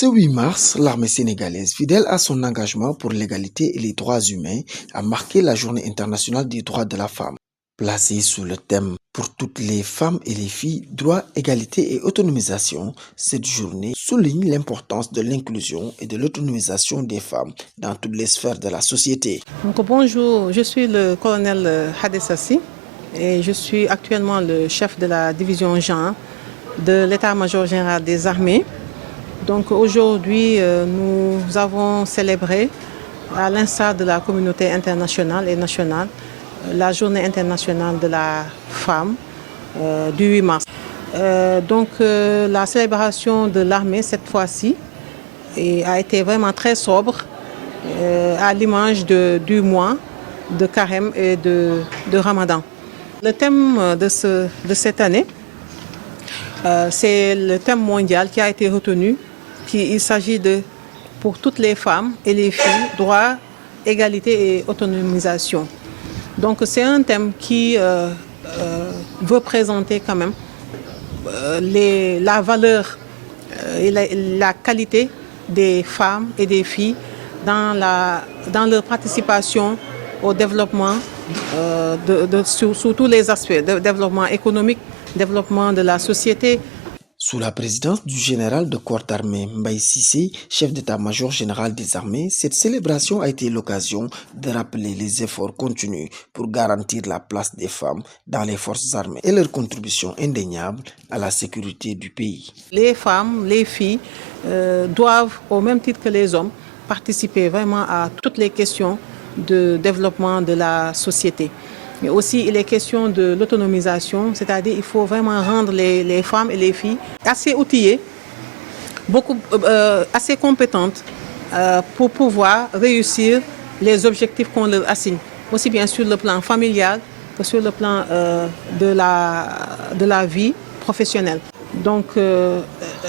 Ce 8 mars, l'armée sénégalaise, fidèle à son engagement pour l'égalité et les droits humains, a marqué la Journée internationale des droits de la femme. Placée sous le thème pour toutes les femmes et les filles, droits, égalité et autonomisation, cette journée souligne l'importance de l'inclusion et de l'autonomisation des femmes dans toutes les sphères de la société. Donc, bonjour, je suis le colonel Hadessassi et je suis actuellement le chef de la division genre de l'état-major général des armées. Donc aujourd'hui, nous avons célébré, à l'instar de la communauté internationale et nationale, la journée internationale de la femme du 8 mars. La célébration de l'armée cette fois-ci a été vraiment très sobre, à l'image du mois de Carême et de Ramadan. Le thème de cette année, c'est le thème mondial qui a été retenu. Il s'agit de, pour toutes les femmes et les filles, droit, égalité et autonomisation. Donc c'est un thème qui veut présenter quand même la valeur et la qualité des femmes et des filles dans leur participation au développement sous tous les aspects, de développement économique, développement de la société. Sous la présidence du général de corps d'armée Mbaye Cissé, chef d'état-major général des armées, cette célébration a été l'occasion de rappeler les efforts continus pour garantir la place des femmes dans les forces armées et leur contribution indéniable à la sécurité du pays. Les femmes, les filles doivent, au même titre que les hommes, participer vraiment à toutes les questions de développement de la société. Mais aussi, il est question de l'autonomisation, c'est-à-dire qu'il faut vraiment rendre les femmes et les filles assez outillées, assez compétentes pour pouvoir réussir les objectifs qu'on leur assigne, aussi bien sur le plan familial que sur le plan de la vie professionnelle. Donc,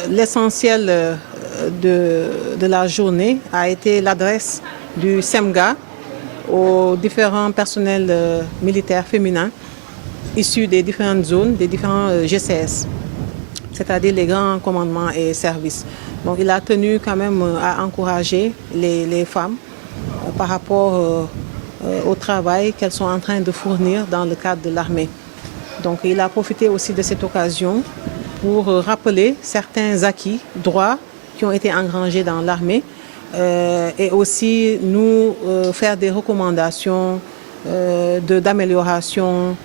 l'essentiel de la journée a été l'adresse du SEMGA aux différents personnels militaires féminins issus des différentes zones, des différents GCS, c'est-à-dire les grands commandements et services. Donc il a tenu quand même à encourager les femmes par rapport au travail qu'elles sont en train de fournir dans le cadre de l'armée. Donc il a profité aussi de cette occasion pour rappeler certains acquis, droits qui ont été engrangés dans l'armée, et aussi nous faire des recommandations d'amélioration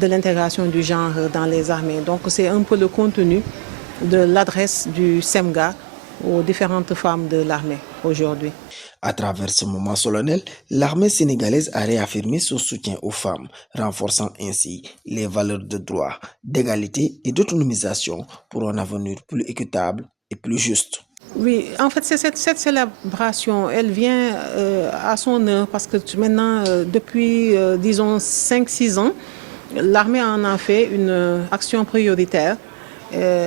de l'intégration du genre dans les armées. Donc c'est un peu le contenu de l'adresse du SEMGA aux différentes femmes de l'armée aujourd'hui. À travers ce moment solennel, l'armée sénégalaise a réaffirmé son soutien aux femmes, renforçant ainsi les valeurs de droit, d'égalité et d'autonomisation pour un avenir plus équitable et plus juste. Oui, en fait, cette célébration, elle vient à son heure parce que maintenant, depuis, disons, 5-6 ans, l'armée en a fait une action prioritaire.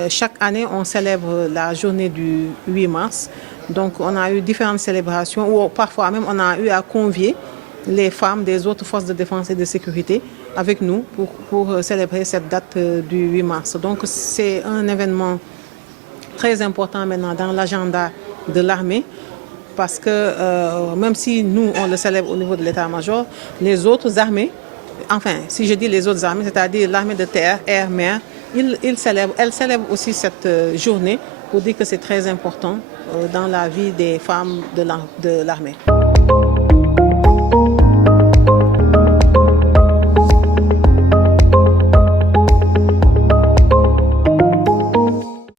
Chaque année, on célèbre la journée du 8 mars. Donc, on a eu différentes célébrations ou parfois même, on a eu à convier les femmes des autres forces de défense et de sécurité avec nous pour célébrer cette date du 8 mars. Donc, c'est un événement très important maintenant dans l'agenda de l'armée parce que même si nous, on le célèbre au niveau de l'état-major, les autres armées, enfin, si je dis les autres armées, c'est-à-dire l'armée de terre, air, mer, elles célèbrent aussi cette journée pour dire que c'est très important dans la vie des femmes de l'armée.